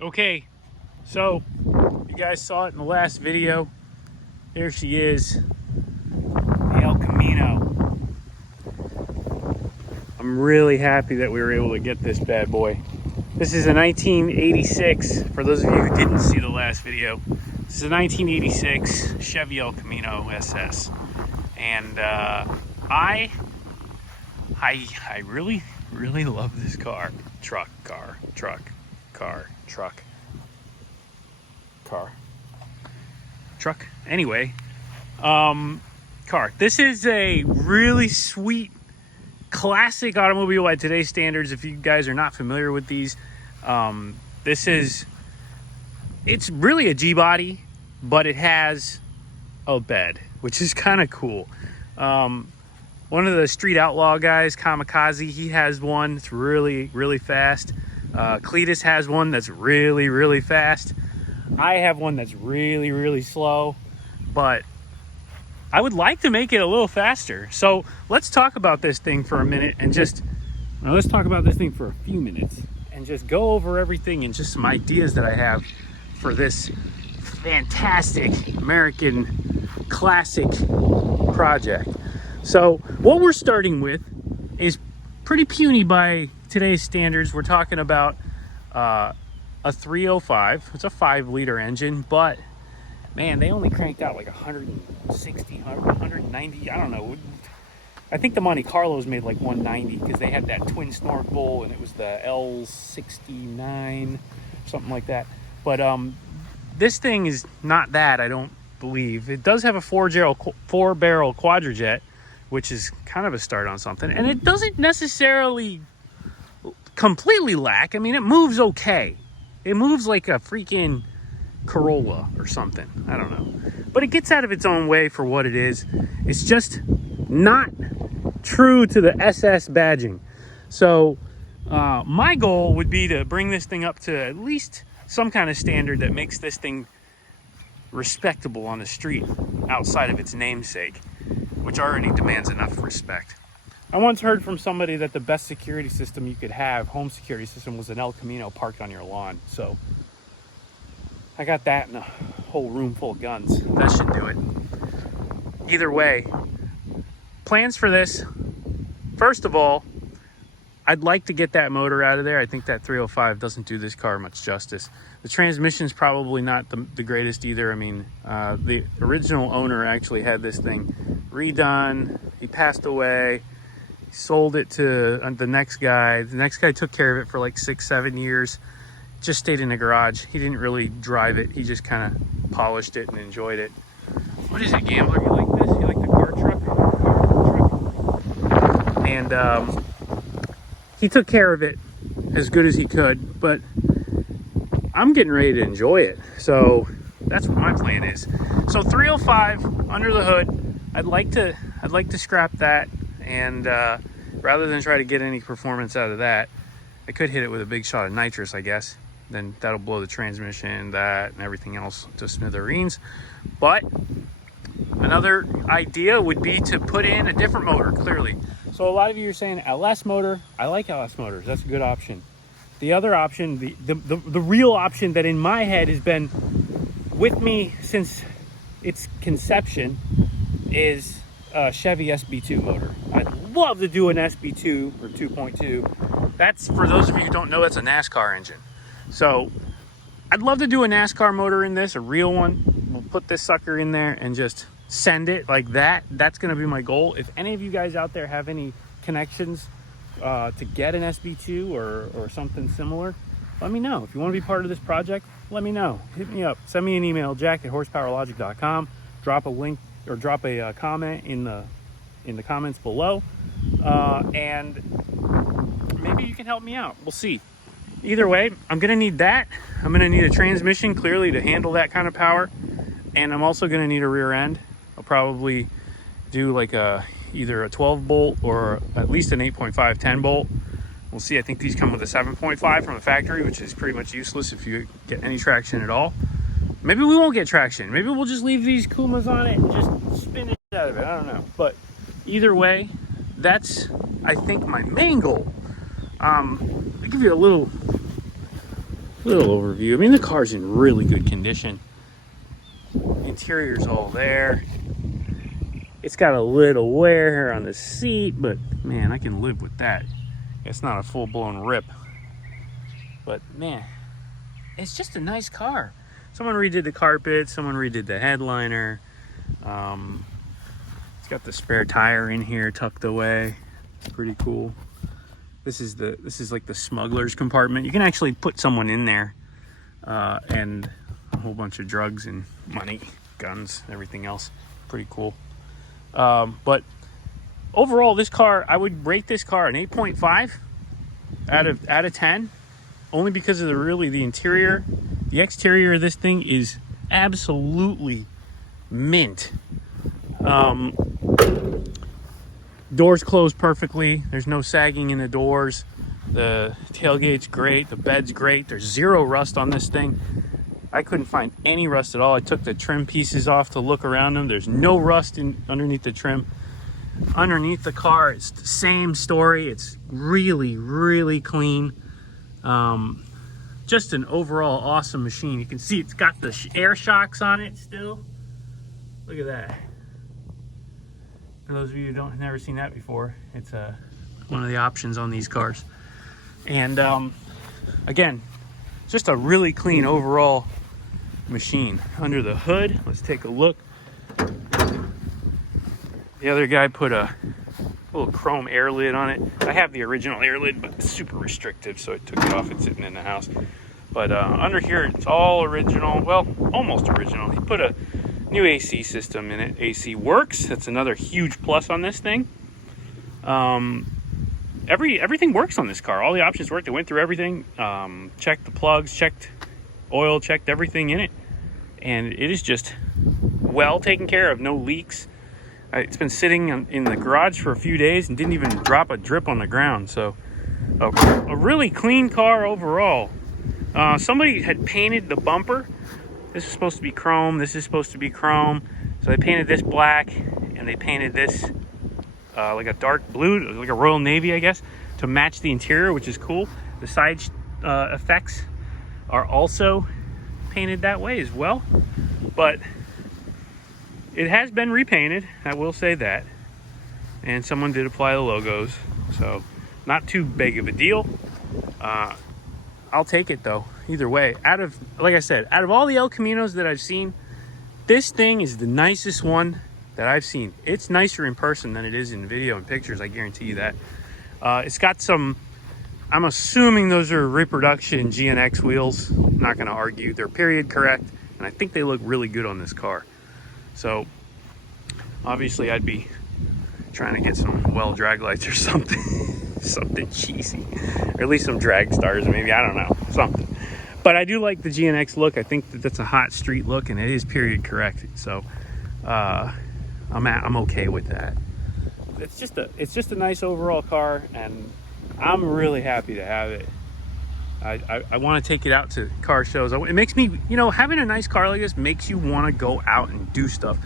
Okay, so you guys saw it in the last video. There she is, the El Camino. I'm really happy that we were able to get this bad boy. This is a 1986, for those of you who didn't see the last video. This is a 1986 Chevy El Camino SS. And I really, really love this car. Truck. Anyway, car. This is a really sweet, classic automobile by today's standards. If you guys are not familiar with these, it's really a G-body, but it has a bed, which is kind of cool. One of the Street Outlaw guys, Kamikaze, he has one that's really, really fast. Cletus has one that's really, really fast. I have one that's really, really slow, but I would like to make it a little faster. So let's talk about this thing for a minute and let's talk about this thing for a few minutes and just go over everything and just some ideas that I have for this fantastic American classic project. So what we're starting with is pretty puny by today's standards. We're talking about a 305. It's a 5-liter engine, but man, they only cranked out like 160, 190. I don't know. I think the Monte Carlos made like 190 because they had that twin snorkel and it was the L69, something like that. But this thing is not that, I don't believe. It does have a four-barrel quadrijet, which is kind of a start on something. And it doesn't necessarily completely lack. I mean, it moves okay. It moves like a freaking Corolla or something. I don't know. But it gets out of its own way for what it is. It's just not true to the SS badging. So my goal would be to bring this thing up to at least some kind of standard that makes this thing respectable on the street outside of its namesake, which already demands enough respect. I once heard from somebody that the best security system you could have, home security system, was an El Camino parked on your lawn. So I got that and a whole room full of guns. That should do it. Either way, plans for this. First of all, I'd like to get that motor out of there. I think that 305 doesn't do this car much justice. The transmission's probably not the greatest either. I mean, the original owner actually had this thing redone. He passed away. He sold it to the next guy. The next guy took care of it for like 6-7 years. Just stayed in the garage. He didn't really drive it. He just kind of polished it and enjoyed it. What is it, Gambler? You like this? You like the car truck? And he took care of it as good as he could, but I'm getting ready to enjoy it. So that's what my plan is. So 305 under the hood. I'd like to scrap that, and rather than try to get any performance out of that, I could hit it with a big shot of nitrous, I guess. Then that'll blow the transmission, that, and everything else to smithereens. But another idea would be to put in a different motor, clearly. So a lot of you are saying LS motor. I like LS motors. That's a good option. The other option, the real option that in my head has been with me since its conception, is a Chevy Sb2 motor. I'd love to do an Sb2 or 2.2. That's, for those of you who don't know, that's a NASCAR engine. So I'd love to do a NASCAR motor in this, a real one. We'll put this sucker in there and just send it like that. That's going to be my goal. If any of you guys out there have any connections to get an Sb2 or something similar, let me know. If you want to be part of this project, let me know. Hit me up. Send me an email, jack@horsepowerlogic.com. Drop a link or drop a comment in the comments below, and maybe you can help me out. We'll see. Either way, I'm gonna need that. I'm gonna need a transmission, clearly, to handle that kind of power, and I'm also gonna need a rear end. I'll probably do like either a 12 bolt or at least an 8.5 10 bolt. We'll see. I think these come with a 7.5 from the factory, which is pretty much useless if you get any traction at all. Maybe we won't get traction. Maybe we'll just leave these Kumas on it and just spin it. out of it, I don't know. But either way, that's, I think, my main goal. I'll give you a little overview. I mean, the car's in really good condition. Interior's all there. It's got a little wear here on the seat, but man, I can live with that. It's not a full-blown rip, but man, it's just a nice car. Someone redid the carpet, someone redid the headliner. It's got the spare tire in here tucked away. It's pretty cool. This is like the Smugglers Compartment. You can actually put someone in there, and a whole bunch of drugs and money, guns, everything else. Pretty cool. But overall, this car, I would rate this car an 8.5 out of 10, only because of the interior. The exterior of this thing is absolutely mint. Doors close perfectly. There's no sagging in the doors. The tailgate's great. The bed's great. There's zero rust on this thing. I couldn't find any rust at all. I took the trim pieces off to look around them. There's no rust underneath the trim. Underneath the car, it's the same story. It's really, really clean. Just an overall awesome machine. You can see it's got the air shocks on it still. Look at that. For those of you who have never seen that before, it's one of the options on these cars. And again, just a really clean overall machine. Under the hood, let's take a look. The other guy put a little chrome air lid on it. I have the original air lid, but it's super restrictive, so I took it off. It's sitting in the house. But under here, it's all original. Well, almost original. He put a new AC system in it. AC works. That's another huge plus on this thing. Everything works on this car. All the options work. They went through everything. Checked the plugs, checked oil, checked everything in it. And it is just well taken care of. No leaks. It's been sitting in the garage for a few days and didn't even drop a drip on the ground. So a really clean car overall. Somebody had painted the bumper. This is supposed to be chrome. This is supposed to be chrome. So they painted this black, and they painted this like a dark blue, like a Royal Navy, I guess, to match the interior, which is cool. The side effects are also painted that way as well. But it has been repainted, I will say that. And someone did apply the logos, so not too big of a deal. I'll take it though, either way. Like I said, out of all the El Caminos that I've seen, this thing is the nicest one that I've seen. It's nicer in person than it is in video and pictures, I guarantee you that. It's got some, I'm assuming those are reproduction GNX wheels. I'm not gonna argue, they're period correct, and I think they look really good on this car. So obviously I'd be trying to get some well drag lights or something. Something cheesy, or at least some drag stars, maybe, I don't know, something. But I do like the GNX look. I think that's a hot street look, and it is period correct, so I'm okay with that. It's just a nice overall car, and I'm really happy to have it. I want to take it out to car shows. It makes me, having a nice car like this makes you want to go out and do stuff.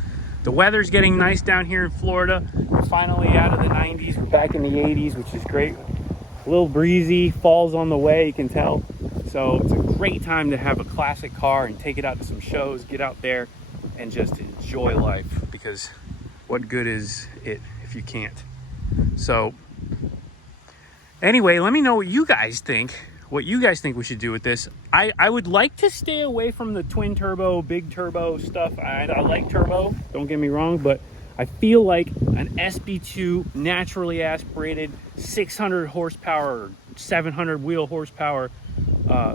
The weather's getting nice down here in Florida. We're finally out of the 90s. We're back in the 80s, which is great. A little breezy, fall's on the way, you can tell. So it's a great time to have a classic car and take it out to some shows, get out there and just enjoy life, because what good is it if you can't? So anyway, let me know what you guys think. What you guys think we should do with this. I would like to stay away from the twin turbo, big turbo stuff. I like turbo, don't get me wrong, but I feel like an Sb2 naturally aspirated 600 horsepower, 700 wheel horsepower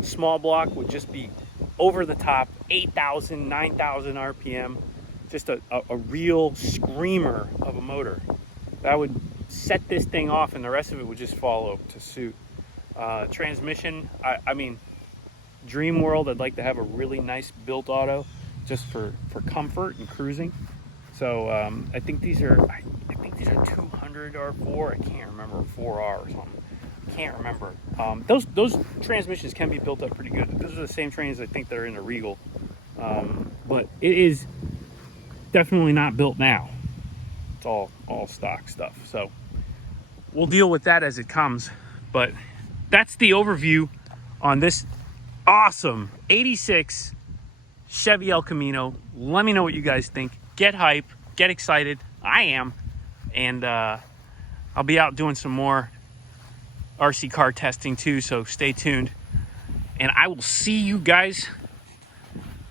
small block would just be over the top, 8,000, 9,000 RPM, just a real screamer of a motor. That would set this thing off, and the rest of it would just follow to suit. Transmission, I mean, dream world, I'd like to have a really nice built auto just for comfort and cruising. So I think these are 200 R4. I can't remember, 4R or something. Can't remember. Those transmissions can be built up pretty good. Those are the same trains I think that are in the Regal, but it is definitely not built now. It's all stock stuff. So we'll deal with that as it comes. But that's the overview on this awesome 86 Chevy El Camino. Let me know what you guys think. Get hype, get excited. I am. And I'll be out doing some more RC car testing too, so stay tuned. And I will see you guys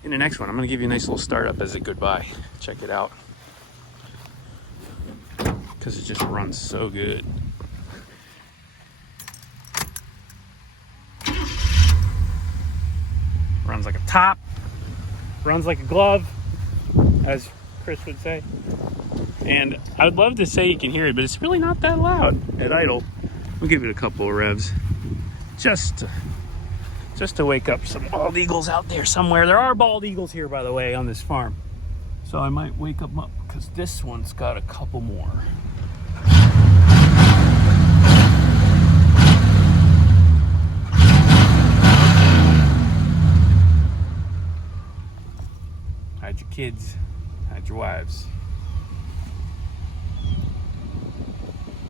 in the next one. I'm going to give you a nice little startup as a goodbye. Check it out. Because it just runs so good. Runs like a top. Runs like a glove, as Chris would say. And I would love to say you can hear it, but it's really not that loud at idle. We'll give it a couple of revs. Just to wake up some bald eagles out there somewhere. There are bald eagles here, by the way, on this farm. So I might wake them up because this one's got a couple more. Hide your kids, hide your wives.